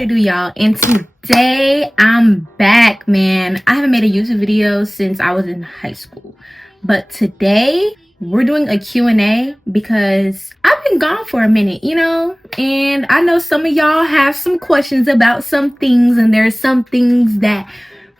it do, y'all? And today I'm back, man. I haven't made a YouTube video since I was in high school, but today we're doing a Q&A because I've been gone for a minute, and I know some of y'all have some questions about some things, and there's some things that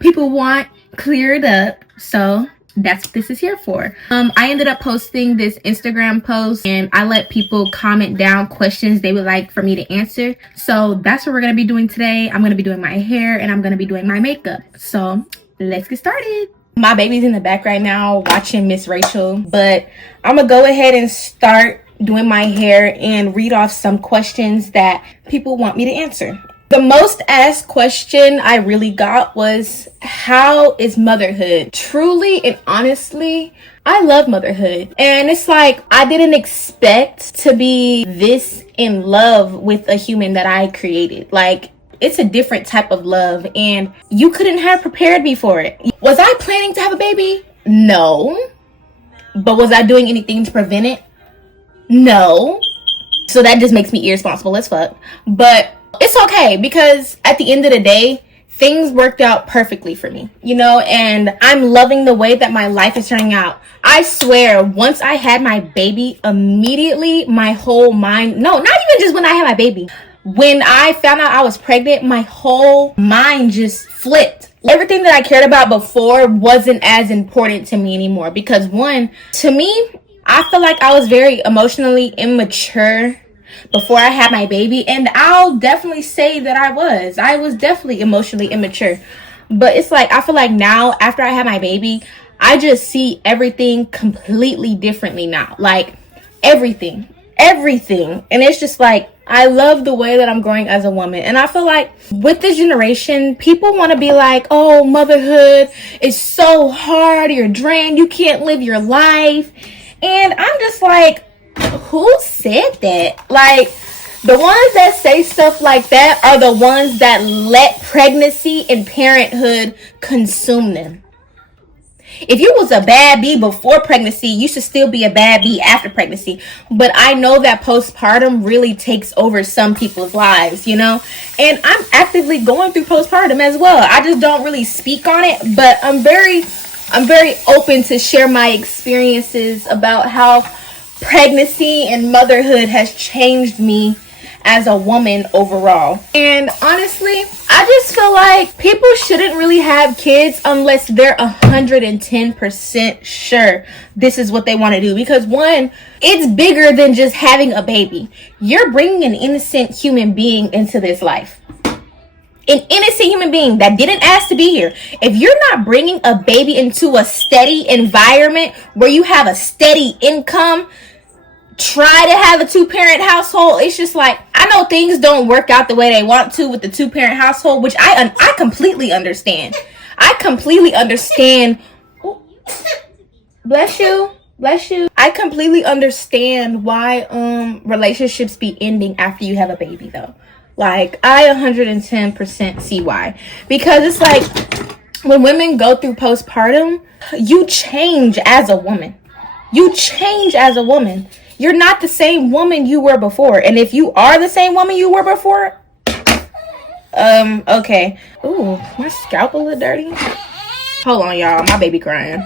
people want cleared up, so that's what this is here for. I ended up posting this Instagram post and I let people comment down questions they would like for me to answer. So that's what we're going to be doing today. I'm going to be doing my hair and I'm going to be doing my makeup. So let's get started. My baby's in the back right now watching Miss Rachel, but I'm going to go ahead and start doing my hair and read off some questions that people want me to answer. The most asked question I really got was, how is motherhood? Truly and honestly, I love motherhood. And it's like, I didn't expect to be this in love with a human that I created. Like, it's a different type of love and you couldn't have prepared me for it. Was I planning to have a baby? No. But was I doing anything to prevent it? No. So that just makes me irresponsible as fuck. But it's okay, because at the end of the day, things worked out perfectly for me, and I'm loving the way that my life is turning out. I swear, once I had my baby, immediately my whole mind, no, not even just when I had my baby, when I found out I was pregnant, my whole mind just flipped. Everything that I cared about before wasn't as important to me anymore, because one, to me, I feel like I was very emotionally immature before I had my baby, and I'll definitely say that I was definitely emotionally immature. But it's like, I feel like now, after I had my baby, I just see everything completely differently now. Like, everything. And it's just like, I love the way that I'm growing as a woman. And I feel like with this generation, people want to be like, oh, motherhood is so hard, you're drained, you can't live your life. And I'm just like, who said that? Like, the ones that say stuff like that are the ones that let pregnancy and parenthood consume them. If you was a bad bee before pregnancy, you should still be a bad bee after pregnancy. But I know that postpartum really takes over some people's lives, and I'm actively going through postpartum as well. I just don't really speak on it, but I'm very open to share my experiences about how pregnancy and motherhood has changed me as a woman overall. And honestly, I just feel like people shouldn't really have kids unless they're 110% sure this is what they want to do. Because one, it's bigger than just having a baby. You're bringing an innocent human being into this life. An innocent human being that didn't ask to be here. If you're not bringing a baby into a steady environment where you have a steady income, try to have a two-parent household. It's just like, I know things don't work out the way they want to with the two-parent household, which I completely understand. I completely understand. Bless you. I completely understand why relationships be ending after you have a baby, though. Like, I 110% see why. Because it's like, when women go through postpartum, you change as a woman. You're not the same woman you were before. And if you are the same woman you were before, okay. Ooh, my scalp a little dirty. Hold on, y'all. My baby crying.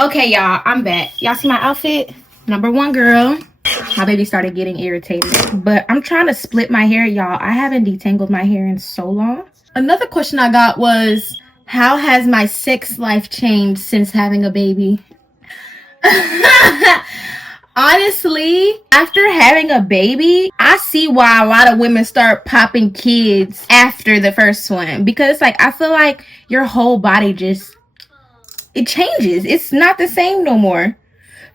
Okay, y'all, I'm back. Y'all see my outfit? Number one, girl. My baby started getting irritated. But I'm trying to split my hair, y'all. I haven't detangled my hair in so long. Another question I got was, how has my sex life changed since having a baby? Honestly, after having a baby, I see why a lot of women start popping kids after the first one. Because, like, I feel like your whole body it changes. It's not the same no more.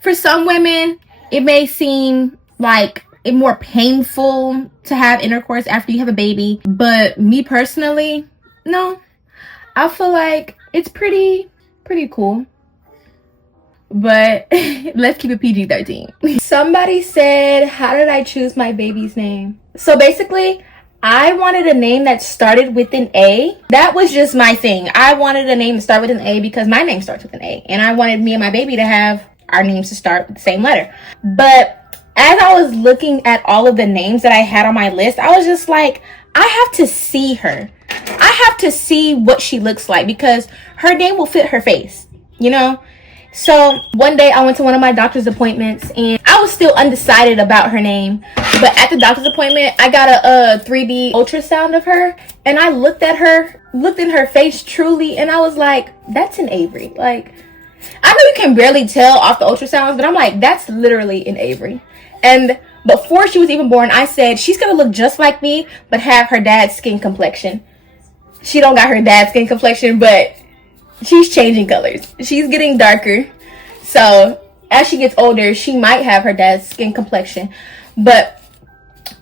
For some women, it may seem like it more painful to have intercourse after you have a baby. But me personally, no. I feel like it's pretty cool. But let's keep it PG-13. Somebody said, how did I choose my baby's name? So basically, I wanted a name that started with an A. That was just my thing. I wanted a name to start with an A because my name starts with an A. And I wanted me and my baby to have our names to start with the same letter. But as I was looking at all of the names that I had on my list, I was just like, I have to see her. I have to see what she looks like because her name will fit her face, you know? So one day I went to one of my doctor's appointments and I was still undecided about her name. But at the doctor's appointment, I got a 3D ultrasound of her and I looked at her, looked in her face truly, and I was like, that's an Avery. Like, I know you can barely tell off the ultrasounds, but I'm like, that's literally an Avery. And before she was even born, I said, she's gonna look just like me, but have her dad's skin complexion. She don't got her dad's skin complexion, but she's changing colors. She's getting darker. So as she gets older, she might have her dad's skin complexion. But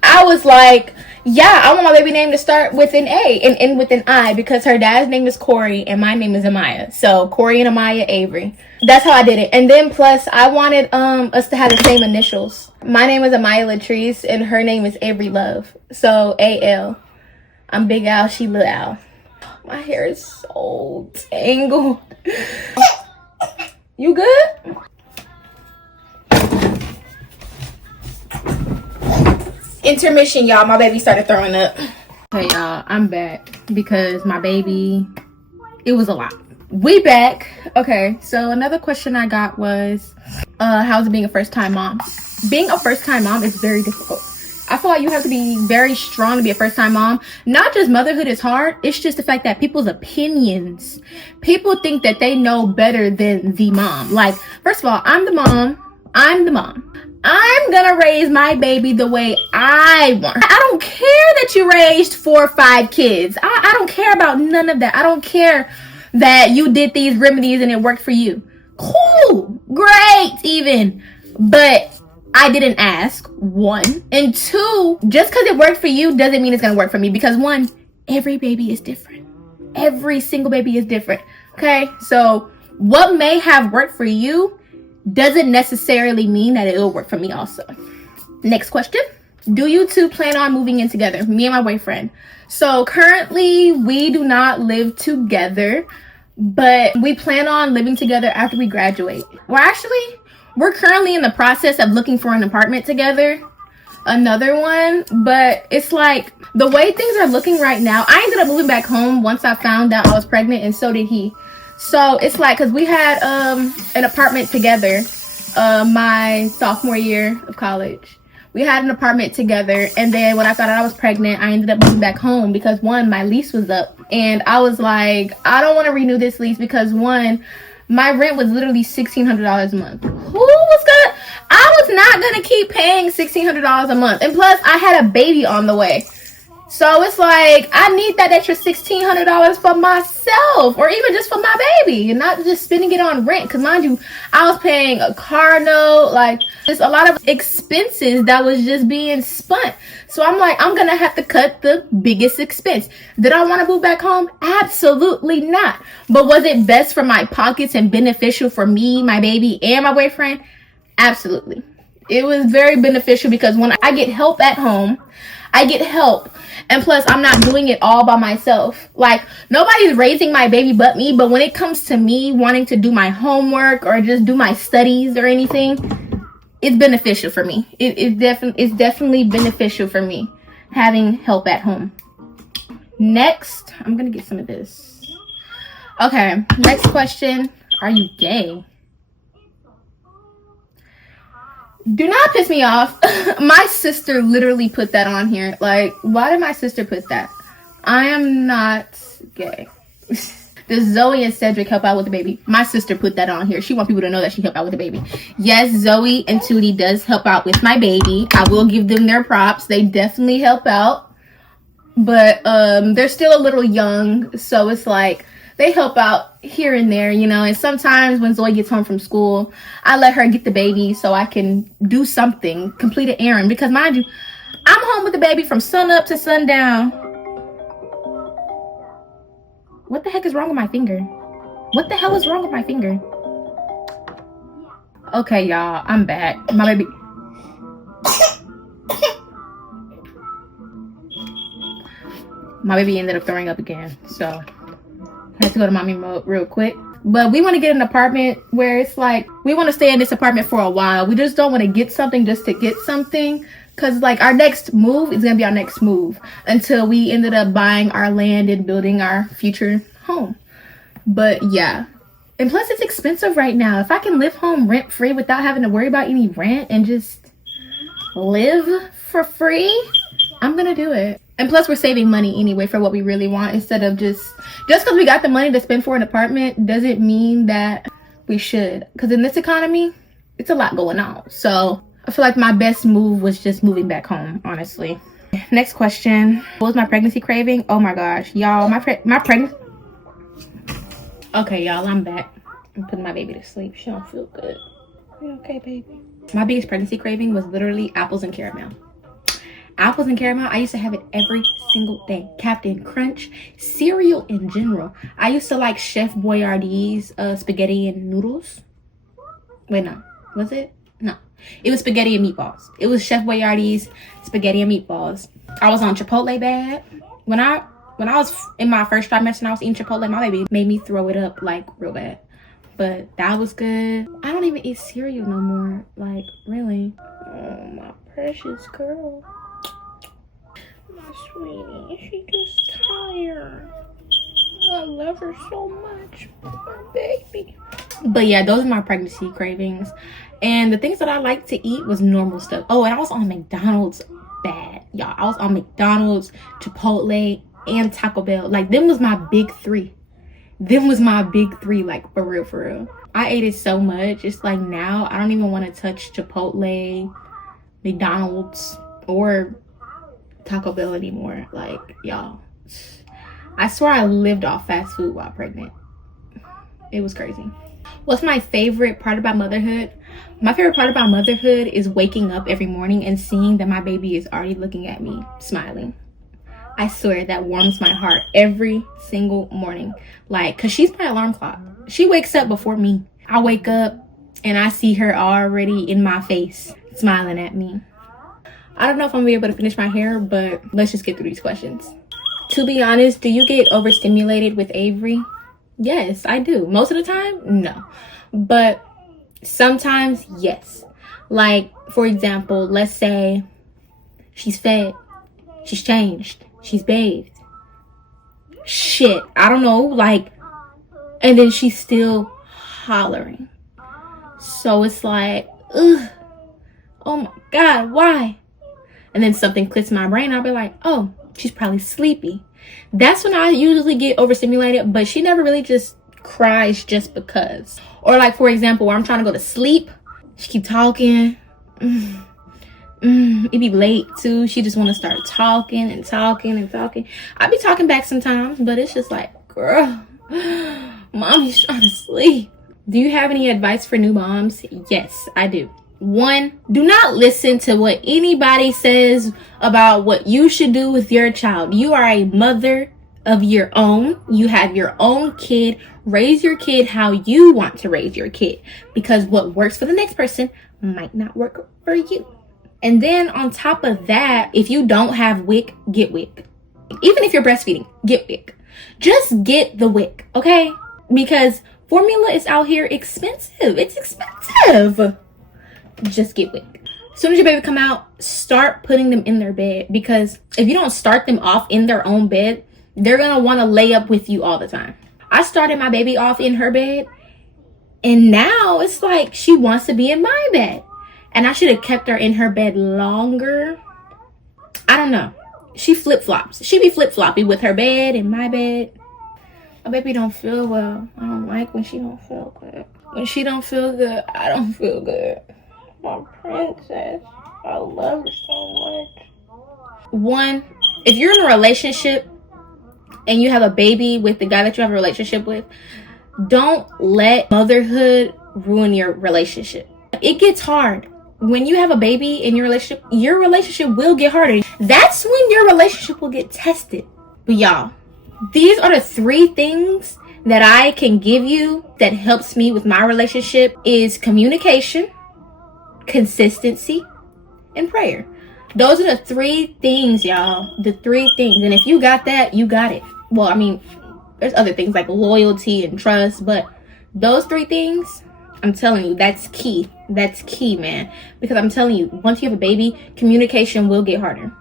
I was like, yeah, I want my baby name to start with an A and end with an I because her dad's name is Corey and my name is Amaya. So Corey and Amaya Avery. That's how I did it. And then plus I wanted us to have the same initials. My name is Amaya Latrice and her name is Avery Love. So AL. I'm Big Al, she Lil Al. My hair is so tangled. You good? Intermission, y'all. My baby started throwing up. Hey, y'all. I'm back because my baby, it was a lot. We back. Okay, so another question I got was, how's it being a first-time mom? Being a first-time mom is very difficult. I feel like you have to be very strong to be a first-time mom. Not just motherhood is hard. It's just the fact that people's opinions. People think that they know better than the mom. Like, first of all, I'm the mom. I'm gonna raise my baby the way I want. I don't care that you raised 4 or 5 kids. I don't care about none of that. I don't care that you did these remedies and it worked for you. Cool. Great even. But I didn't ask, 1. And 2, just because it worked for you doesn't mean it's going to work for me. Because 1, every baby is different. Every single baby is different. Okay? So what may have worked for you doesn't necessarily mean that it will work for me also. Next question. Do you two plan on moving in together? Me and my boyfriend. So currently we do not live together, but we plan on living together after we graduate. We're currently in the process of looking for an apartment together, another one, but it's like the way things are looking right now, I ended up moving back home once I found out I was pregnant, and so did he. So it's like, because we had an apartment together my sophomore year of college. We had an apartment together, and then when I found out I was pregnant, I ended up moving back home because 1, my lease was up, and I was like, I don't want to renew this lease because 1, my rent was literally $1,600 a month. I was not gonna keep paying $1,600 a month. And plus, I had a baby on the way. So it's like, I need that extra $1,600 for myself, or even just for my baby, and not just spending it on rent. Because mind you, I was paying a car note, like just a lot of expenses that was just being spent. So I'm like, I'm gonna have to cut the biggest expense. Did I want to move back home? Absolutely not. But was it best for my pockets and beneficial for me, my baby, and my boyfriend? Absolutely. It was very beneficial because when I get help at home, I get help. And plus, I'm not doing it all by myself. Like, nobody's raising my baby but me. But when it comes to me wanting to do my homework or just do my studies or anything, it's beneficial for me. It's definitely beneficial for me having help at home. Next, I'm going to get some of this. Okay, next question. Are you gay? Do not piss me off. My sister literally put that on here. Like, why did my sister put that? I am not gay. Does Zoe and Cedric help out with the baby? My sister put that on here. She wants people to know that she helped out with the baby. Yes, Zoe and Tootie does help out with my baby. I will give them their props. They definitely help out. But they're still a little young. So it's like, they help out here and there, you know. And sometimes when Zoe gets home from school, I let her get the baby so I can do something, complete an errand. Because mind you, I'm home with the baby from sun up to sundown. What the heck is wrong with my finger? What the hell is wrong with my finger? Okay, y'all, I'm back. My baby. My baby ended up throwing up again, so I had to go to mommy mode real quick. But we want to get an apartment where it's like, we want to stay in this apartment for a while. We just don't want to get something just to get something. Because like our next move is gonna be our next move until we ended up buying our land and building our future home. But yeah, and plus it's expensive right now. If I can live home rent free without having to worry about any rent and just live for free, I'm gonna do it. And plus we're saving money anyway for what we really want, instead of just because we got the money to spend for an apartment doesn't mean that we should, because in this economy it's a lot going on. So I feel like my best move was just moving back home, honestly. Next question. What was my pregnancy craving? Oh my gosh, y'all, my pregnancy. Okay, y'all, I'm back. I'm putting my baby to sleep. She don't feel good. You okay, baby? My biggest pregnancy craving was literally apples and caramel. Apples and caramel, I used to have it every single day. Captain Crunch, cereal in general. I used to like Chef Boyardee's spaghetti and noodles. Wait, no. Was it? No. It was spaghetti and meatballs. It was Chef Boyardee's spaghetti and meatballs. I was on Chipotle bad. When I was in my first trimester and I was eating Chipotle, my baby made me throw it up like real bad. But that was good. I don't even eat cereal no more. Like, really. Oh, my precious girl. My sweetie. She just tired. I love her so much. My baby. But yeah, those are my pregnancy cravings. And the things that I like to eat was normal stuff. Oh, and I was on McDonald's bad. Y'all, I was on McDonald's, Chipotle, and Taco Bell. Like, them was my big three. Like, for real. I ate it so much. It's like now I don't even want to touch Chipotle, McDonald's, or Taco Bell anymore. Like, y'all, I swear I lived off fast food while pregnant. It was crazy. What's my favorite part about motherhood? My favorite part about motherhood is waking up every morning and seeing that my baby is already looking at me, smiling. I swear that warms my heart every single morning. Like, cause she's my alarm clock. She wakes up before me. I wake up and I see her already in my face, smiling at me. I don't know if I'm gonna be able to finish my hair, but let's just get through these questions. To be honest, do you get overstimulated with Avery? Yes, I do. Most of the time, no. But sometimes, yes. Like, for example, let's say she's fed, she's changed, she's bathed. Shit, I don't know, like, and then she's still hollering. So it's like, ugh, oh my God, why? And then something clicks in my brain. I'll be like, oh, she's probably sleepy. That's when I usually get overstimulated, but she never really just cries just because. Or like, for example, where I'm trying to go to sleep, she keep talking. It be late too. She just want to start talking. I be talking back sometimes, but it's just like, girl, mommy's trying to sleep. Do you have any advice for new moms? Yes, I do. 1, do not listen to what anybody says about what you should do with your child. You are a mother of your own. You have your own kid. Raise your kid how you want to raise your kid, because what works for the next person might not work for you. And then on top of that, if you don't have WIC, get WIC. Even if you're breastfeeding, get WIC. Just get the WIC, okay? Because formula is out here expensive. It's expensive. Just get WIC. As soon as your baby come out, start putting them in their bed, because if you don't start them off in their own bed, they're gonna want to lay up with you all the time. I started my baby off in her bed, and now it's like she wants to be in my bed. And I should have kept her in her bed longer. I don't know. She flip-flops. She be flip-floppy with her bed and my bed. My baby don't feel well. I don't like when she don't feel good. When she don't feel good, I don't feel good. My princess. I love her so much. 1, if you're in a relationship and you have a baby with the guy that you have a relationship with, don't let motherhood ruin your relationship. It gets hard. When you have a baby in your relationship will get harder. That's when your relationship will get tested. But y'all, these are the 3 things that I can give you that helps me with my relationship is communication, consistency, and prayer. Those are the 3 things, y'all. The 3 things. And if you got that, you got it. Well, I mean, there's other things like loyalty and trust, but those 3 things, I'm telling you, that's key. That's key, man. Because I'm telling you, once you have a baby, communication will get harder.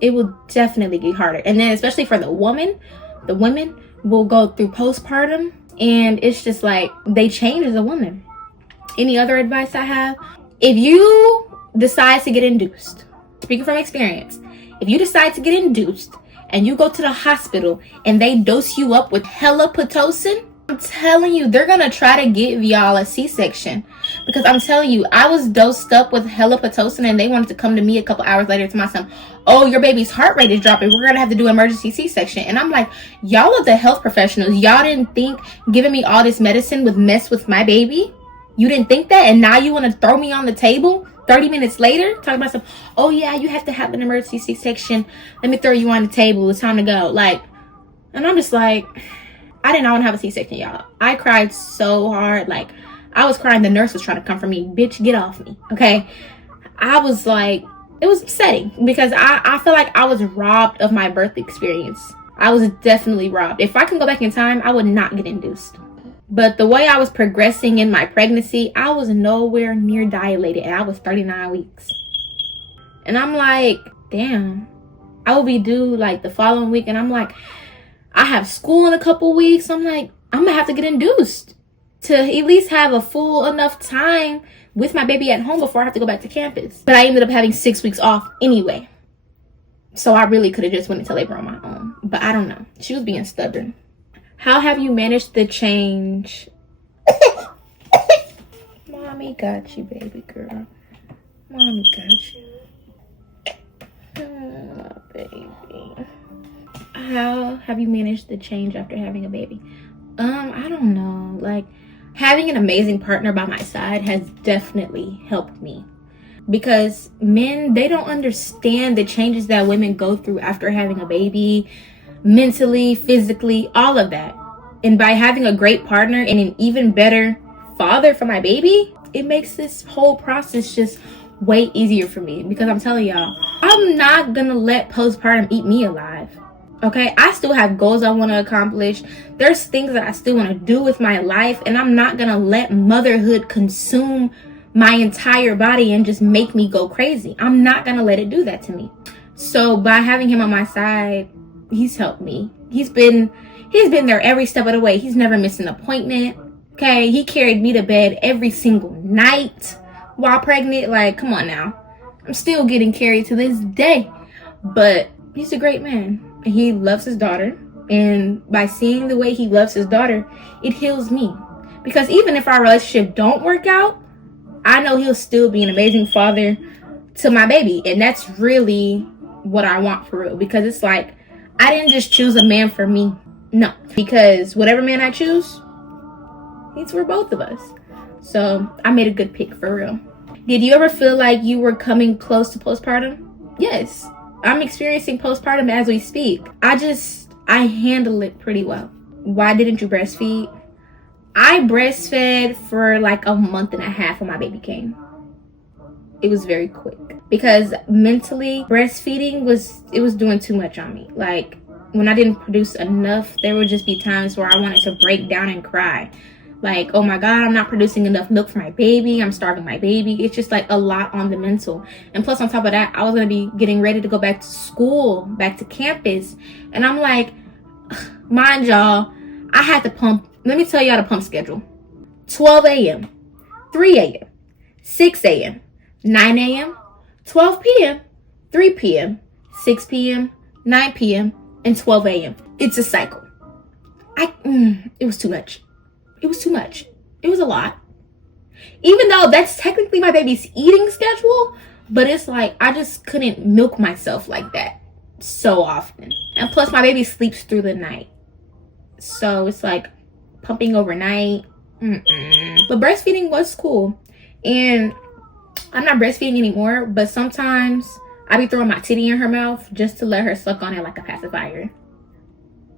It will definitely get harder. And then especially for the women will go through postpartum, and it's just like they change as a woman. Any other advice I have? If you decide to get induced, speaking from experience, if you decide to get induced and you go to the hospital and they dose you up with hella Pitocin, I'm telling you, they're gonna try to give y'all a C-section. Because I'm telling you, I was dosed up with hella Pitocin and they wanted to come to me a couple hours later to my son, oh, your baby's heart rate is dropping, we're gonna have to do emergency C-section. And I'm like, y'all are the health professionals. Y'all didn't think giving me all this medicine would mess with my baby? You didn't think that? And now you want to throw me on the table 30 minutes later talking about some, oh yeah, you have to have an emergency C-section, let me throw you on the table, it's time to go. Like, and I'm just like, I did not want to have a C-section, y'all. I cried so hard. Like, I was crying. The nurse was trying to comfort me. Bitch, get off me. Okay. I was like, it was upsetting because I feel like I was robbed of my birth experience. I was definitely robbed. If I can go back in time, I would not get induced. But the way I was progressing in my pregnancy, I was nowhere near dilated. And I was 39 weeks. And I'm like, damn. I will be due like the following week. And I'm like, I have school in a couple weeks. I'm like, I'm going to have to get induced to at least have a full enough time with my baby at home before I have to go back to campus. But I ended up having 6 weeks off anyway. So I really could have just went into labor on my own. But I don't know. She was being stubborn. How have you managed the change? Mommy got you, baby girl. Mommy got you. Oh, baby. How have you managed the change after having a baby? I don't know. Like, having an amazing partner by my side has definitely helped me. Because men, they don't understand the changes that women go through after having a baby. Mentally, physically, all of that. And by having a great partner and an even better father for my baby, it makes this whole process just way easier for me. Because I'm telling y'all, I'm not gonna let postpartum eat me alive. Okay, I still have goals I want to accomplish. There's things that I still want to do with my life, and I'm not gonna let motherhood consume my entire body and just make me go crazy. I'm not gonna let it do that to me. So by having him on my side, he's helped me. He's been there every step of the way. He's never missed an appointment. Okay, he carried me to bed every single night while pregnant. Like, come on now. I'm still getting carried to this day. But he's a great man. He loves his daughter. And by seeing the way he loves his daughter, it heals me. Because even if our relationship don't work out, I know he'll still be an amazing father to my baby. And that's really what I want for real. Because it's like, I didn't just choose a man for me. No. Because whatever man I choose, he's for both of us. So I made a good pick for real. Did you ever feel like you were coming close to postpartum? Yes. I'm experiencing postpartum as we speak. I handle it pretty well. Why didn't you breastfeed? I breastfed for like a month and a half when my baby came. It was very quick because mentally breastfeeding was doing too much on me. Like when I didn't produce enough, there would just be times where I wanted to break down and cry. Like, oh my God, I'm not producing enough milk for my baby. I'm starving my baby. It's just like a lot on the mental. And plus on top of that, I was going to be getting ready to go back to school, back to campus. And I'm like, mind y'all, I had to pump. Let me tell y'all the pump schedule. 12 a.m., 3 a.m., 6 a.m., 9 a.m., 12 p.m., 3 p.m., 6 p.m., 9 p.m., and 12 a.m. It's a cycle. It was too much. It was too much. It was a lot. Even though that's technically my baby's eating schedule, but it's like I just couldn't milk myself like that so often. And plus my baby sleeps through the night. So it's like pumping overnight. But breastfeeding was cool. And I'm not breastfeeding anymore, but sometimes I be throwing my titty in her mouth just to let her suck on it like a pacifier.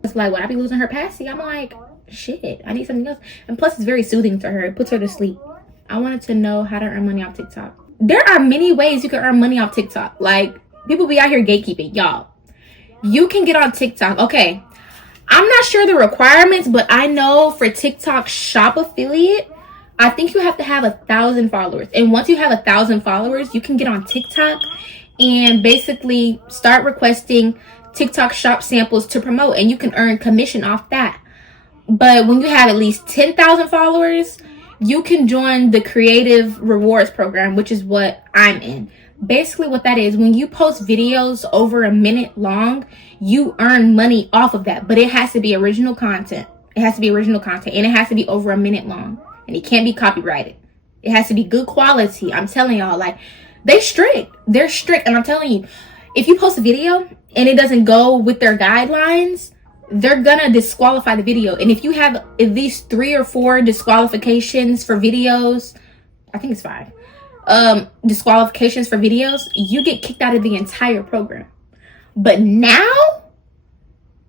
It's like when I be losing her passy, I'm like, shit, I need something else. And plus it's very soothing to her. It puts her to sleep. I wanted to know how to earn money off TikTok. There are many ways you can earn money off TikTok. Like, people be out here gatekeeping. Y'all, you can get on TikTok. Okay, I'm not sure the requirements, but I know for TikTok shop affiliate, I think you have to have 1,000 followers. And once you have 1,000 followers, you can get on TikTok and basically start requesting TikTok shop samples to promote, and you can earn commission off that. But when you have at least 10,000 followers, you can join the creative rewards program, which is what I'm in. Basically what that is, when you post videos over a minute long, you earn money off of that, but it has to be original content. It has to be original content, and it has to be over a minute long, and it can't be copyrighted. It has to be good quality. I'm telling y'all, like, they're strict, and I'm telling you, if you post a video and it doesn't go with their guidelines, they're gonna disqualify the video. And if you have at least 3 or 4 disqualifications for videos, I think it's 5 disqualifications for videos, you get kicked out of the entire program. But now,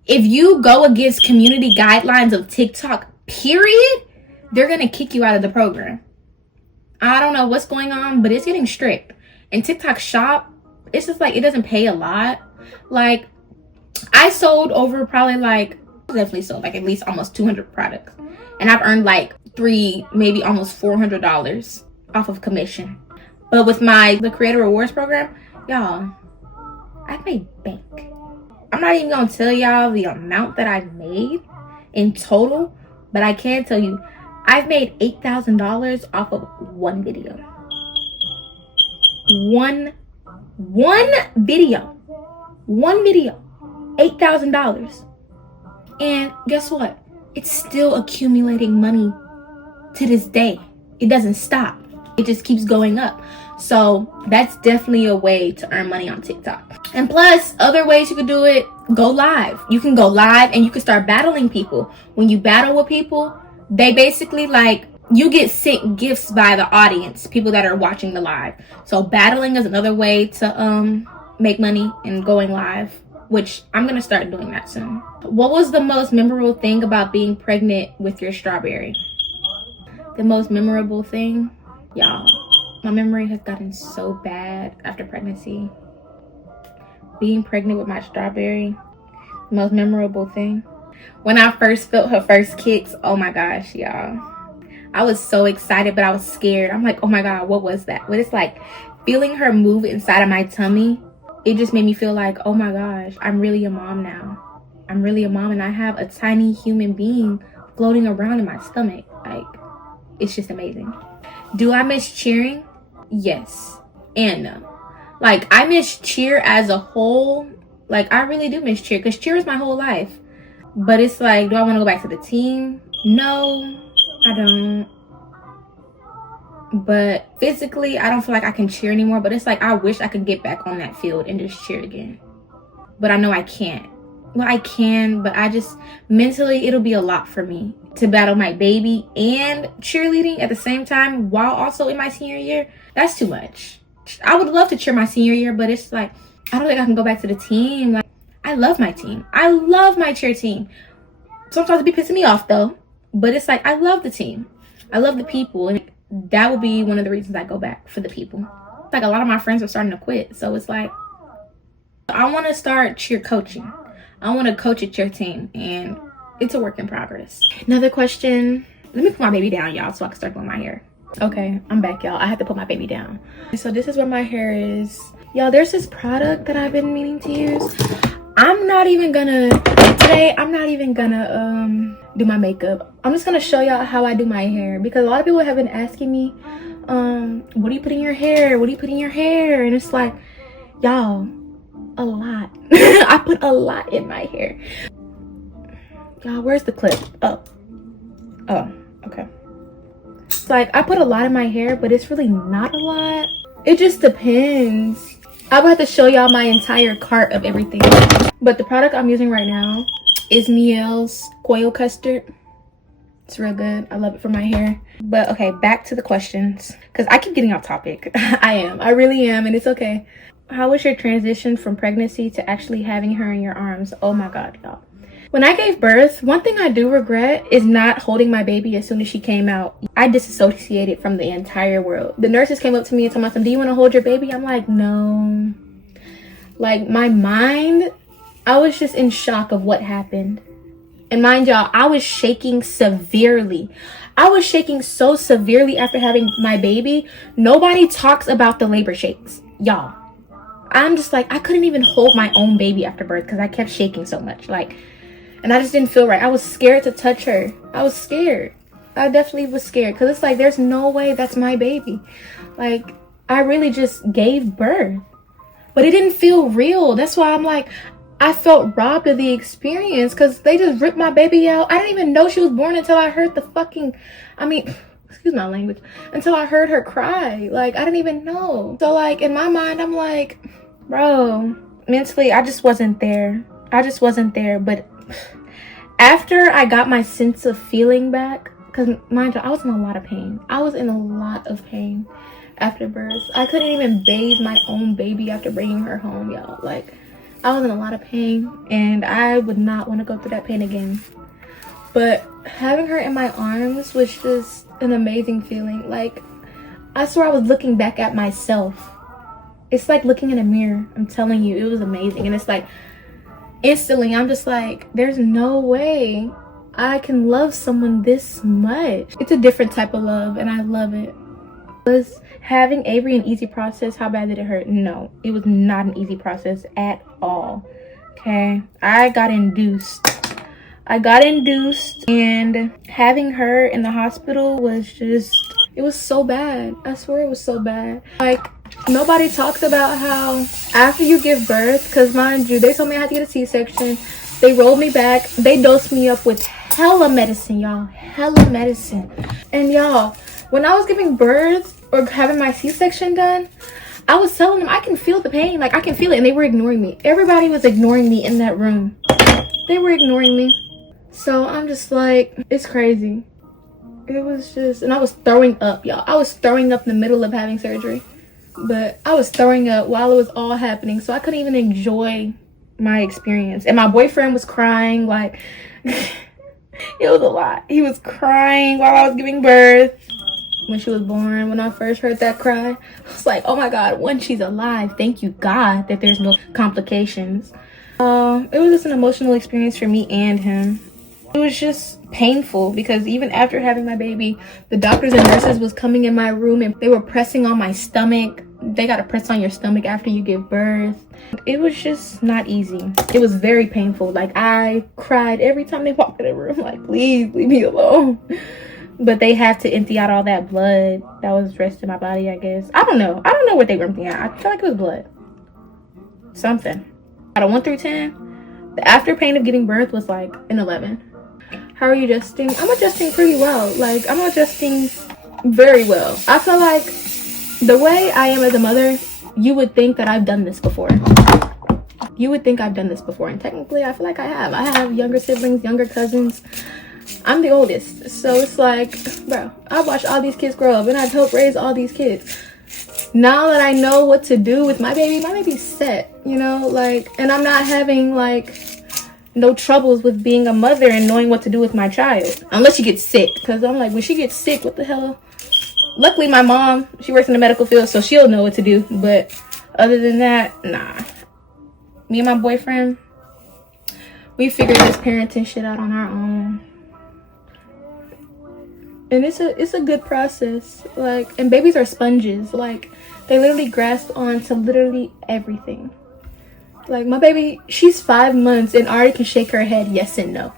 if you go against community guidelines of TikTok, period, they're gonna kick you out of the program. I don't know what's going on, but it's getting strict. And TikTok shop, it's just like, it doesn't pay a lot. Like, I sold over definitely sold like at least almost 200 products, and I've earned like maybe almost $400 off of commission. But with the creator rewards program, y'all, I made bank. I'm not even gonna tell y'all the amount that I've made in total, but I can tell you I've made $8,000 off of one video. One video, $8,000. And guess what? It's still accumulating money to this day. It doesn't stop. It just keeps going up. So that's definitely a way to earn money on TikTok. And plus, other ways you could do it, go live. You can go live and you can start battling people. When you battle with people, they basically you get sent gifts by the audience, people that are watching the live. So battling is another way to make money and going live, which I'm gonna start doing that soon. What was the most memorable thing about being pregnant with your strawberry? The most memorable thing? Y'all, my memory has gotten so bad after pregnancy. Being pregnant with my strawberry, the most memorable thing. When I first felt her first kicks, oh my gosh, y'all. I was so excited, but I was scared. I'm like, oh my God, what was that? But it's like feeling her move inside of my tummy. It just made me feel like, oh my gosh, I'm really a mom now. I'm really a mom, and I have a tiny human being floating around in my stomach. Like, it's just amazing. Do I miss cheering? Yes and no. Like, I miss cheer as a whole. Like, I really do miss cheer, because cheer is my whole life. But it's like, do I want to go back to the team? No, I don't. But physically, I don't feel like I can cheer anymore. But it's like, I wish I could get back on that field and just cheer again. But I know I can't. Well, I can, but I just, mentally, it'll be a lot for me to battle my baby and cheerleading at the same time while also in my senior year. That's too much. I would love to cheer my senior year, but it's like, I don't think I can go back to the team. Like, I love my team. I love my cheer team. Sometimes it be pissing me off though, but it's like, I love the team. I love the people, and that would be one of the reasons I go back, for the people. Like, a lot of my friends are starting to quit, so it's like, I want to start cheer coaching. I want to coach a cheer team, and it's a work in progress. Another question. Let me put my baby down, y'all, so I can start doing my hair. Okay, I'm back, y'all. I have to put my baby down. So this is where my hair is. Y'all, there's this product that I've been meaning to use. I'm not even gonna do my makeup. I'm just gonna show y'all how I do my hair, because a lot of people have been asking me, what do you put in your hair? What do you put in your hair? And it's like, y'all, a lot. I put a lot in my hair. Y'all, where's the clip? Oh, okay. It's like, I put a lot in my hair, but it's really not a lot. It just depends. I would have to show y'all my entire cart of everything. But the product I'm using right now is Miele's Coil Custard. It's real good. I love it for my hair. But okay, back to the questions, because I keep getting off topic. I really am, and it's okay. How was your transition from pregnancy to actually having her in your arms? Oh my God, y'all. When I gave birth, one thing I do regret is not holding my baby as soon as she came out. I disassociated from the entire world. The nurses came up to me and told me, do you want to hold your baby? I'm like, no. Like, my mind, I was just in shock of what happened. And mind y'all, I was shaking severely. I was shaking so severely after having my baby. Nobody talks about the labor shakes, y'all. I'm just like, I couldn't even hold my own baby after birth because I kept shaking so much. Like, and I just didn't feel right. I was scared to touch her. I was scared. I definitely was scared because it's like, there's no way that's my baby. Like, I really just gave birth, but it didn't feel real. That's why I'm like, I felt robbed of the experience because they just ripped my baby out. I didn't even know she was born until I heard the fucking, excuse my language, until I heard her cry. Like, I didn't even know. So like, in my mind, I'm like, bro, mentally, I just wasn't there. But after I got my sense of feeling back, because mind you, I was in a lot of pain. After birth. I couldn't even bathe my own baby after bringing her home, y'all. Like, I was in a lot of pain, and I would not want to go through that pain again. But having her in my arms was just an amazing feeling. Like, I swear I was looking back at myself. It's like looking in a mirror. I'm telling you, it was amazing. And it's like, instantly, I'm just like, there's no way I can love someone this much. It's a different type of love, and I love it. Was having Avery an easy process? How bad did it hurt? No, it was not an easy process at all. Okay, I got induced, and having her in the hospital was just, it was so bad. I swear it was so bad. Like, nobody talks about how after you give birth, because mind you, they told me I had to get a C-section. They rolled me back. They dosed me up with hella medicine, y'all. Hella medicine. And y'all, when I was giving birth or having my C-section done, I was telling them I can feel the pain. Like, I can feel it. And they were ignoring me. Everybody was ignoring me in that room. They were ignoring me. So I'm just like, it's crazy. It was just, and I was throwing up, y'all. I was throwing up in the middle of having surgery. But I was throwing up while it was all happening. So I couldn't even enjoy my experience. And my boyfriend was crying. Like, it was a lot. He was crying while I was giving birth. When she was born, when I first heard that cry, I was like, oh my God, when she's alive, thank you God that there's no complications. It was just an emotional experience for me and him. It was just painful because even after having my baby, the doctors and nurses was coming in my room and they were pressing on my stomach. They got to press on your stomach after you give birth. It was just not easy. It was very painful. Like, I cried every time they walked in the room, like, please leave me alone. But they had to empty out all that blood that was resting in my body, I guess. I don't know what they were emptying out. I feel like it was blood. Something. Out of 1 through 10, the after pain of giving birth was like an 11. How are you adjusting? I'm adjusting pretty well. Like, I'm adjusting very well. I feel like the way I am as a mother, you would think that I've done this before. And technically, I feel like I have. I have younger siblings, younger cousins. I'm the oldest, so it's like, bro, I watched all these kids grow up and I've helped raise all these kids. Now that I know what to do with my baby's set, you know, like, and I'm not having like no troubles with being a mother and knowing what to do with my child, unless she gets sick. Because I'm like, when she gets sick, what the hell? Luckily my mom, she works in the medical field, so she'll know what to do. But other than that, nah. Me and my boyfriend, we figured this parenting shit out on our own. And it's a good process. Like, and babies are sponges. Like, they literally grasp onto literally everything. Like, my baby, she's 5 months and already can shake her head yes and no.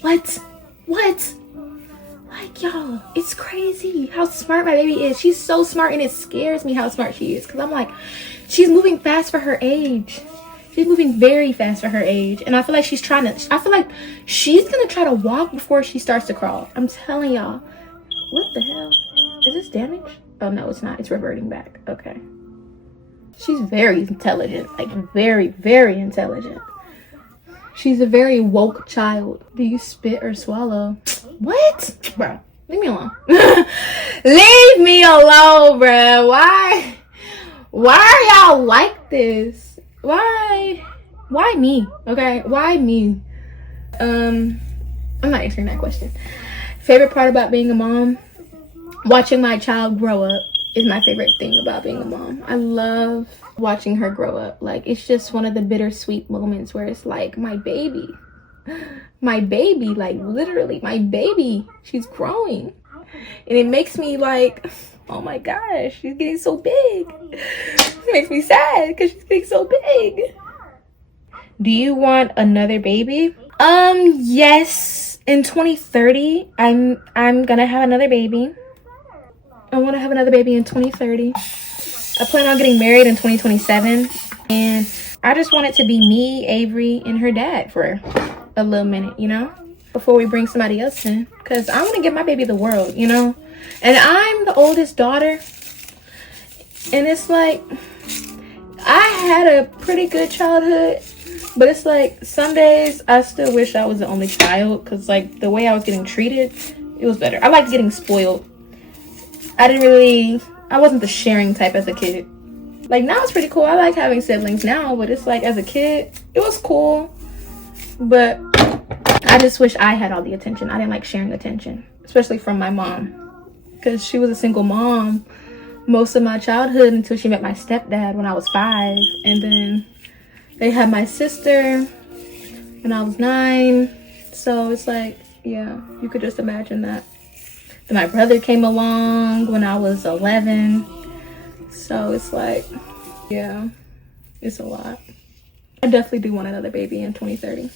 What? Like, y'all, it's crazy how smart my baby is. She's so smart, and it scares me how smart she is. Because I'm like, she's moving fast for her age. She's moving very fast for her age. And I feel like she's going to try to walk before she starts to crawl. I'm telling y'all. What the hell? Is this damaged? Oh, no, it's not. It's reverting back. Okay. She's very intelligent. Like, very, very intelligent. She's a very woke child. Do you spit or swallow? What? Bro, leave me alone. Leave me alone, bro. Why are y'all like this? Why me? Okay, why me? I'm not answering that question. Favorite part about being a mom? Watching my child grow up is my favorite thing about being a mom. I love watching her grow up. Like, it's just one of the bittersweet moments where it's like, my baby. my baby, like literally my baby, she's growing. And it makes me like, oh my gosh, she's getting so big. It makes me sad because she's getting so big. Do you want another baby? Yes. In 2030, I'm gonna have another baby. I want to have another baby in 2030. I plan on getting married in 2027. And I just want it to be me, Avery, and her dad for a little minute, you know? Before we bring somebody else in. Because I want to give my baby the world, you know? And I'm the oldest daughter. And it's like, I had a pretty good childhood. But it's like, some days I still wish I was the only child. Because like, the way I was getting treated, it was better. I liked getting spoiled. I wasn't the sharing type as a kid. Like, now it's pretty cool. I like having siblings now, but it's like, as a kid, it was cool. But I just wish I had all the attention. I didn't like sharing attention, especially from my mom. Because she was a single mom most of my childhood until she met my stepdad when I was 5. And then they had my sister when I was 9. So it's like, yeah, you could just imagine that. My brother came along when I was 11. So it's like, yeah, it's a lot. I definitely do want another baby in 2030.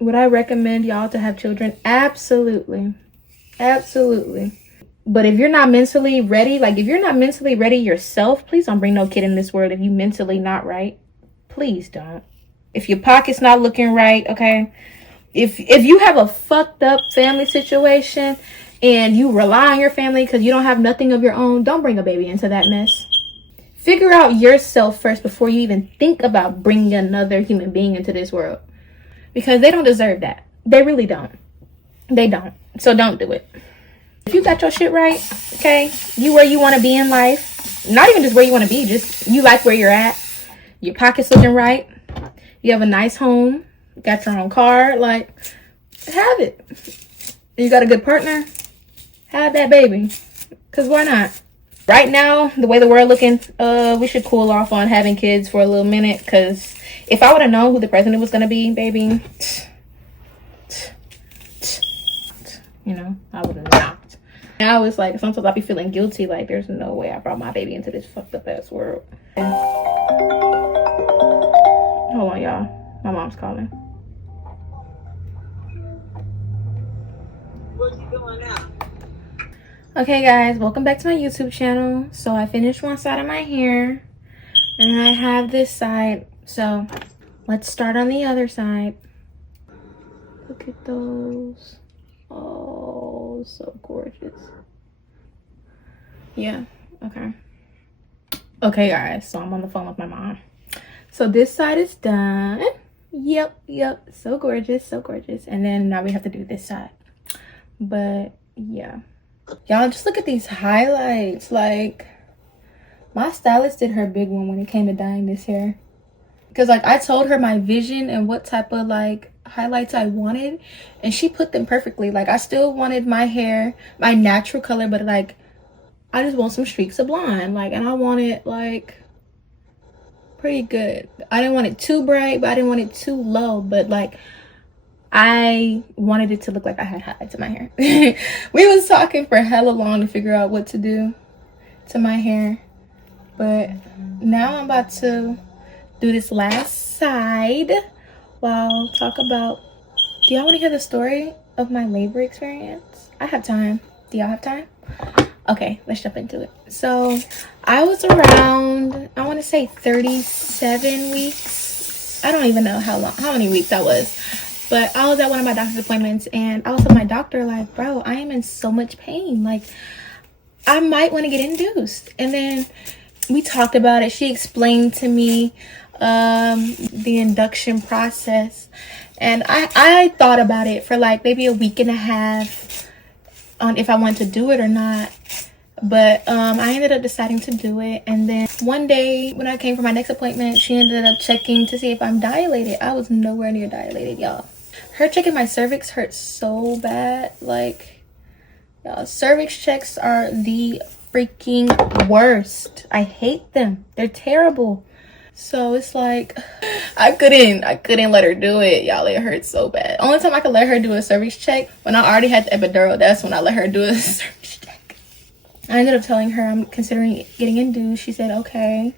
Would I recommend y'all to have children? Absolutely. Absolutely. But if you're not mentally ready, like if you're not mentally ready yourself, please don't bring no kid in this world if you mentally not right. Please don't. If your pocket's not looking right, okay? If you have a fucked up family situation and you rely on your family because you don't have nothing of your own, don't bring a baby into that mess. Figure out yourself first before you even think about bringing another human being into this world. Because they don't deserve that. They really don't. They don't. So don't do it. If you got your shit right, okay, you where you want to be in life. Not even just where you want to be, just you like where you're at. Your pocket's looking right. You have a nice home. Got your own car. Like, have it. You got a good partner. Have that baby. Because why not? Right now, the way the world looking, we should cool off on having kids for a little minute. Because if I would have known who the president was going to be, baby, you know, I would have not. Now it's like, sometimes I be feeling guilty. Like, there's no way I brought my baby into this fucked up ass world. Hold on, y'all. My mom's calling. What you doing now? Okay guys, welcome back to my YouTube channel. So I finished one side of my hair and I have this side. So let's start on the other side. Look at those. Oh, so gorgeous. Yeah, okay. Okay guys, so I'm on the phone with my mom. So this side is done. Yep, so gorgeous, so gorgeous. And then now we have to do this side. But yeah. Y'all, just look at these highlights. Like, my stylist did her big one when it came to dyeing this hair. Because, like, I told her my vision and what type of, like, highlights I wanted. And she put them perfectly. Like, I still wanted my hair, my natural color. But, like, I just want some streaks of blonde. Like, and I want it, like, pretty good. I didn't want it too bright, but I didn't want it too low. But, like, I wanted it to look like I had highlights in my hair. We was talking for hella long to figure out what to do to my hair. But now I'm about to do this last side while talk about, do y'all want to hear the story of my labor experience? I have time. Do y'all have time? Okay, let's jump into it. So I was around, I want to say 37 weeks. I don't even know how many weeks that was. But I was at one of my doctor's appointments and I was with my doctor like, bro, I am in so much pain. Like, I might want to get induced. And then we talked about it. She explained to me the induction process. And I thought about it for like maybe a week and a half on if I wanted to do it or not. But I ended up deciding to do it. And then one day when I came for my next appointment, she ended up checking to see if I'm dilated. I was nowhere near dilated, y'all. Her checking my cervix hurt so bad. Like, y'all, cervix checks are the freaking worst. I hate them. They're terrible. So it's like I couldn't let her do it, y'all. It hurts so bad. Only time I could let her do a cervix check when I already had the epidural. That's when I let her do a cervix check. I ended up telling her I'm considering getting induced. She said okay,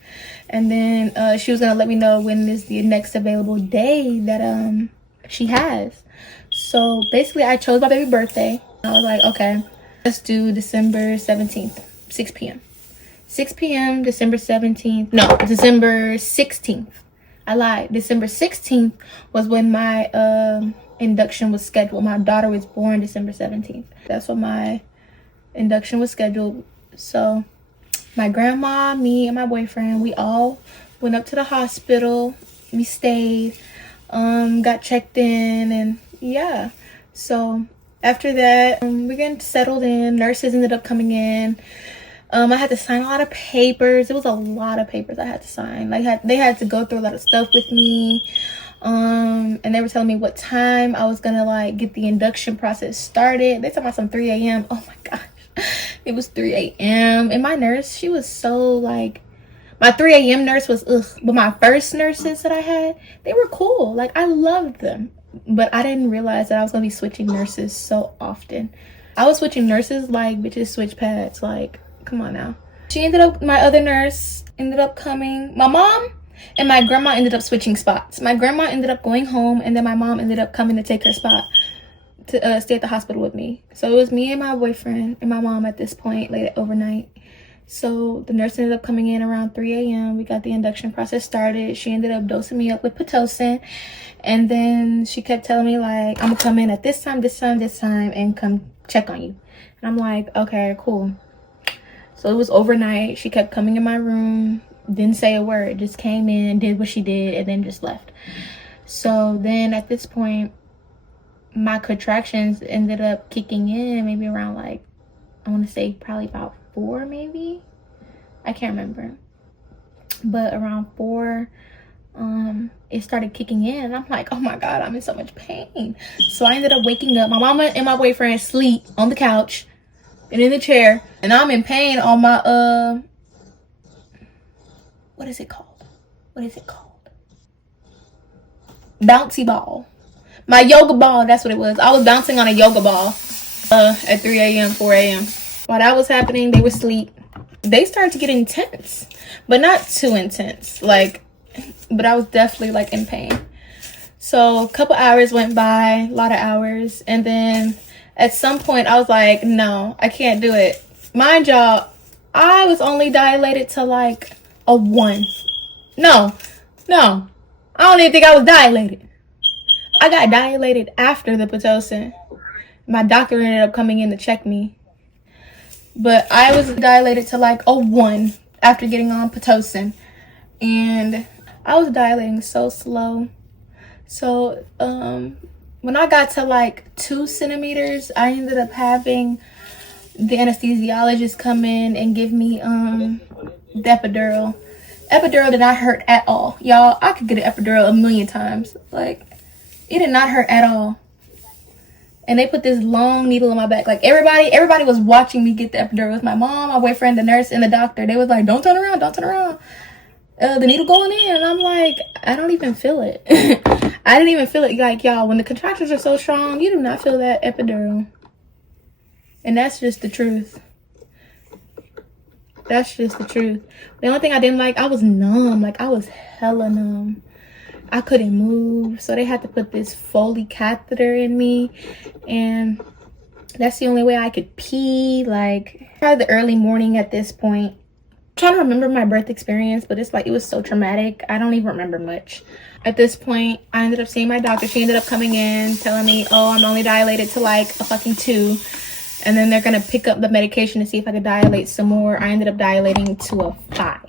and then she was gonna let me know when is the next available day that she has. So basically, I chose my baby birthday. I was like, okay, let's do December 17th, 6 p.m. 6 p.m. December 17th. No, December 16th. I lied. December 16th was when my induction was scheduled. My daughter was born December 17th. That's when my induction was scheduled. So my grandma, me, and my boyfriend, we all went up to the hospital. We stayed, got checked in, and yeah. So after that, we're getting settled in. Nurses ended up coming in. I had to sign a lot of papers. It was a lot of papers I had to sign. Like they had to go through a lot of stuff with me. And they were telling me what time I was gonna like get the induction process started. They told me some 3 a.m. Oh my gosh. It was 3 a.m. And my nurse, she was so like, my 3 a.m. nurse was ugh. But my first nurses that I had, they were cool. Like I loved them. But I didn't realize that I was gonna be switching nurses so often. I was switching nurses like bitches switch pads. Like, come on now. My other nurse ended up coming. My mom and my grandma ended up switching spots. My grandma ended up going home, and then my mom ended up coming to take her spot to stay at the hospital with me. So it was me and my boyfriend and my mom at this point, late overnight. So the nurse ended up coming in around 3 a.m. We got the induction process started. She ended up dosing me up with Pitocin. And then she kept telling me, like, I'm going to come in at this time, and come check on you. And I'm like, okay, cool. So it was overnight. She kept coming in my room, didn't say a word, just came in, did what she did, and then just left. So then at this point, my contractions ended up kicking in maybe around like, I want to say probably about 4 maybe. I can't remember. But around 4, it started kicking in. And I'm like, oh my God, I'm in so much pain. So I ended up waking up. My mama and my boyfriend sleep on the couch and in the chair, and I'm in pain on my what is it called bouncy ball, my yoga ball. That's what it was. I was bouncing on a yoga ball at 3 a.m. 4 a.m. While that was happening, they were asleep. They started to get intense, but not too intense, like, but I was definitely like in pain. So a couple hours went by, a lot of hours, and then at some point I was like, no, I can't do it. Mind y'all, I was only dilated to like a 1. No, I don't even think I was dilated. I got dilated after the Pitocin. My doctor ended up coming in to check me. But I was dilated to like a 1 after getting on Pitocin. And I was dilating so slow. So when I got to like 2 centimeters, I ended up having the anesthesiologist come in and give me the epidural. Epidural did not hurt at all. Y'all, I could get an epidural a million times. Like, it did not hurt at all. And they put this long needle in my back. Like, everybody was watching me get the epidural. It was my mom, my boyfriend, the nurse, and the doctor. They was like, don't turn around. The needle going in. And I'm like, I don't even feel it. I didn't even feel it. Like, y'all, when the contractions are so strong, you do not feel that epidural. And that's just the truth. That's just the truth. The only thing I didn't like, I was numb. Like, I was hella numb. I couldn't move. So they had to put this Foley catheter in me. And that's the only way I could pee. Like, probably the early morning at this point. I'm trying to remember my birth experience, but it's like, it was so traumatic. I don't even remember much. At this point, I ended up seeing my doctor. She ended up coming in, telling me, oh, I'm only dilated to like a fucking 2. And then they're going to pick up the medication to see if I could dilate some more. I ended up dilating to a 5.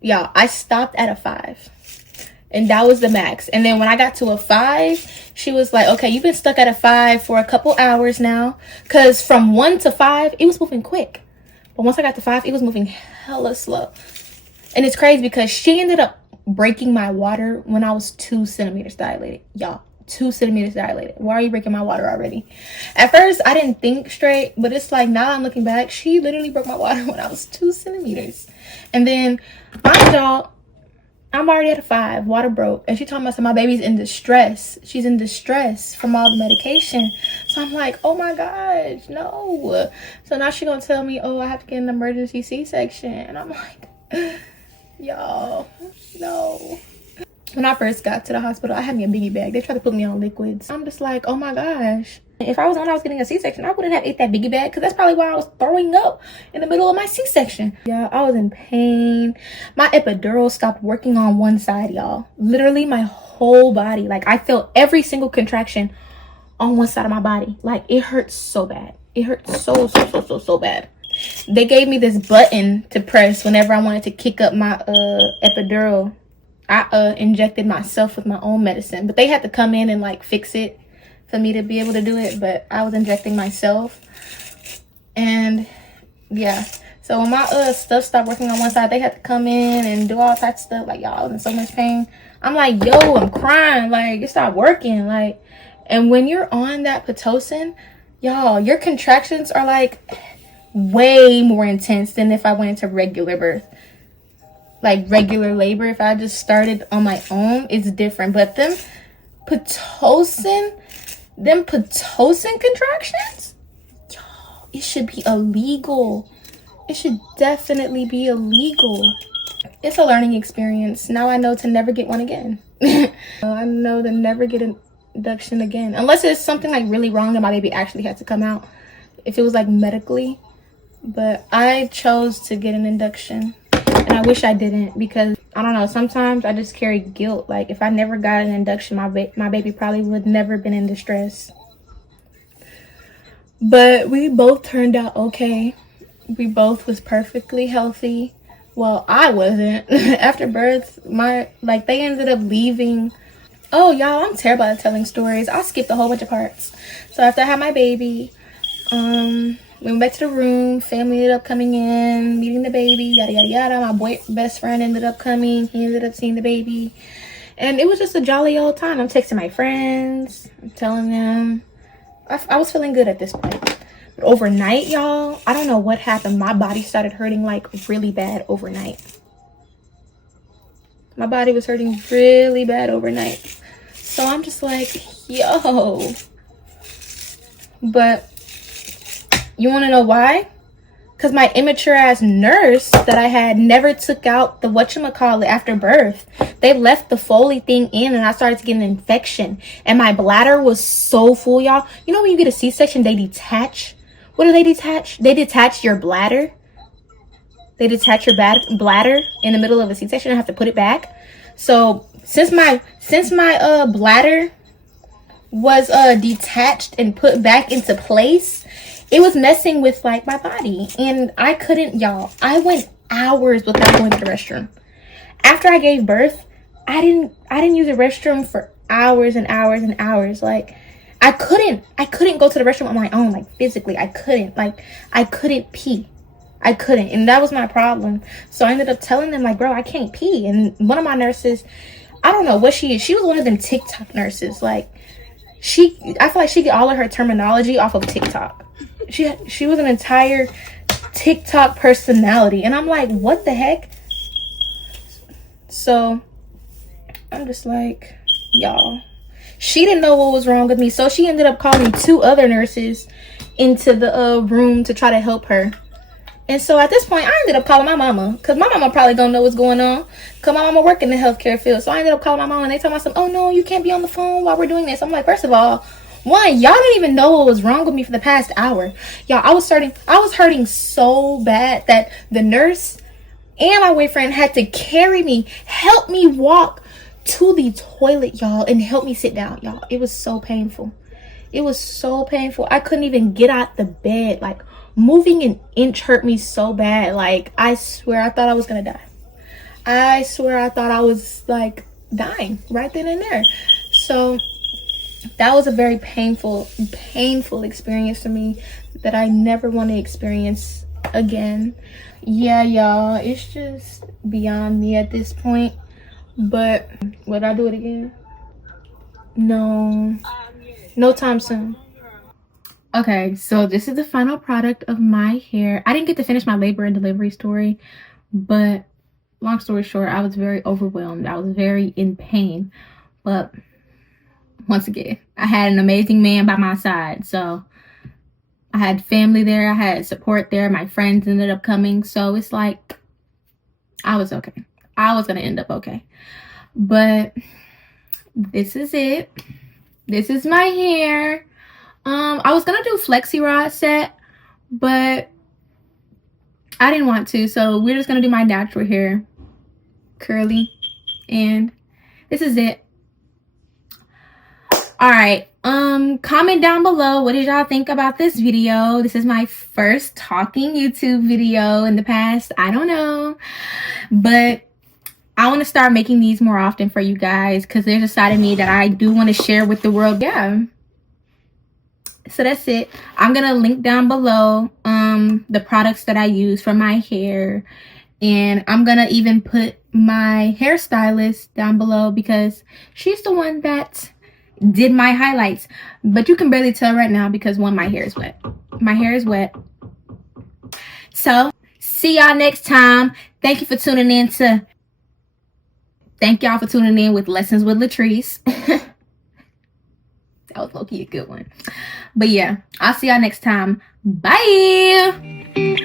Y'all, I stopped at a 5. And that was the max. And then when I got to a 5, she was like, okay, you've been stuck at a 5 for a couple hours now. Because from 1 to 5, it was moving quick. But once I got to 5, it was moving hella slow. And it's crazy because she ended up breaking my water when I was 2 centimeters dilated. Y'all, 2 centimeters dilated. Why are you breaking my water already? At first, I didn't think straight. But it's like, now I'm looking back, she literally broke my water when I was 2 centimeters. And then, mind y'all, I'm already at a 5. Water broke. And she told me, my baby's in distress. She's in distress from all the medication. So I'm like, oh my gosh, no. So now she's going to tell me, oh, I have to get an emergency C-section. And I'm like, y'all, no. When I first got to the hospital, I had me a biggie bag. They tried to put me on liquids. I'm just like, oh my gosh. If I was getting a C-section, I wouldn't have ate that biggie bag because that's probably why I was throwing up in the middle of my C-section. Yeah, I was in pain. My epidural stopped working on one side, y'all. Literally my whole body. Like, I felt every single contraction on one side of my body. Like, it hurt so bad. It hurt so bad. They gave me this button to press whenever I wanted to kick up my epidural. I injected myself with my own medicine, but they had to come in and like fix it for me to be able to do it. But I was injecting myself, and yeah. So when my stuff stopped working on one side, they had to come in and do all types of stuff. Like, y'all, I was in so much pain. I'm like, yo, I'm crying. Like, it stopped working. Like, and when you're on that Pitocin, y'all, your contractions are like way more intense than if I went into regular birth. Like regular labor, if I just started on my own, it's different. But them Pitocin contractions, y'all, it should be illegal. It should definitely be illegal. It's a learning experience. Now I know to never get one again. I know to never get an induction again, unless it's something like really wrong and my baby actually had to come out. If it was like medically, but I chose to get an induction. And I wish I didn't, because I don't know, sometimes I just carry guilt. Like, if I never got an induction, my baby probably would never been in distress. But we both turned out okay. We both was perfectly healthy. Well, I wasn't. After birth, they ended up leaving. Oh, y'all, I'm terrible at telling stories. I skipped a whole bunch of parts. So after I had my baby, we went back to the room. Family ended up coming in, meeting the baby, yada yada yada. My best friend ended up coming. He ended up seeing the baby, and it was just a jolly old time. I'm texting my friends, I'm telling them. I was feeling good at this point. But overnight, y'all, I don't know what happened. My body started hurting like really bad overnight. My body was hurting really bad overnight. So I'm just like, yo. But you want to know why? Because my immature ass nurse that I had never took out the whatchamacallit after birth. They left the Foley thing in, and I started to get an infection. And my bladder was so full, y'all. You know when you get a C-section, they detach? What do they detach? They detach your bladder. They detach your bladder in the middle of a C-section. I have to put it back. So since my bladder was detached and put back into place, it was messing with like my body, and I couldn't, y'all. I went hours without going to the restroom. After I gave birth, I didn't use the restroom for hours and hours and hours. Like, I couldn't go to the restroom on my own. Like, physically, I couldn't pee. I couldn't, and that was my problem. So I ended up telling them, like, bro, I can't pee. And one of my nurses, I don't know what she is. She was one of them TikTok nurses. Like, I feel like she get all of her terminology off of TikTok. She was an entire TikTok personality, and I'm like, what the heck? So I'm just like, y'all, she didn't know what was wrong with me, so she ended up calling 2 other nurses into the room to try to help her. And so at this point, I ended up calling my mama, because my mama probably don't know what's going on, because my mama work in the healthcare field. So I ended up calling my mom, and they told me, oh no, you can't be on the phone while we're doing this. I'm like, first of all, one, y'all didn't even know what was wrong with me for the past hour. Y'all, I was hurting so bad that the nurse and my boyfriend had to carry me, help me walk to the toilet, y'all, and help me sit down, y'all. It was so painful. It was so painful. I couldn't even get out the bed. Like, moving an inch hurt me so bad. Like, I swear I thought I was gonna die. I swear I thought I was like dying right then and there. So that was a very painful experience for me that I never want to experience again. Yeah, y'all, it's just beyond me at this point. But would I do it again? No time soon. Okay, so this is the final product of my hair. I didn't get to finish my labor and delivery story, but long story short, I was very overwhelmed. I was very in pain. But once again, I had an amazing man by my side. So I had family there. I had support there. My friends ended up coming. So it's like, I was okay. I was going to end up okay. But this is it. This is my hair. I was going to do flexi rod set, but I didn't want to. So we're just going to do my natural hair. Curly. And this is it. All right. Comment down below, what did y'all think about this video? This is my first talking YouTube video in the past. I don't know, but I want to start making these more often for you guys because there's a side of me that I do want to share with the world. Yeah. So that's it. I'm going to link down below the products that I use for my hair, and I'm going to even put my hairstylist down below because she's the one that did my highlights. But you can barely tell right now because one, my hair is wet. My hair is wet. So see y'all next time. Thank you for tuning in to Thank y'all for tuning in with Lessons with Latrice. That was low-key a good one. But yeah, I'll see y'all next time. Bye.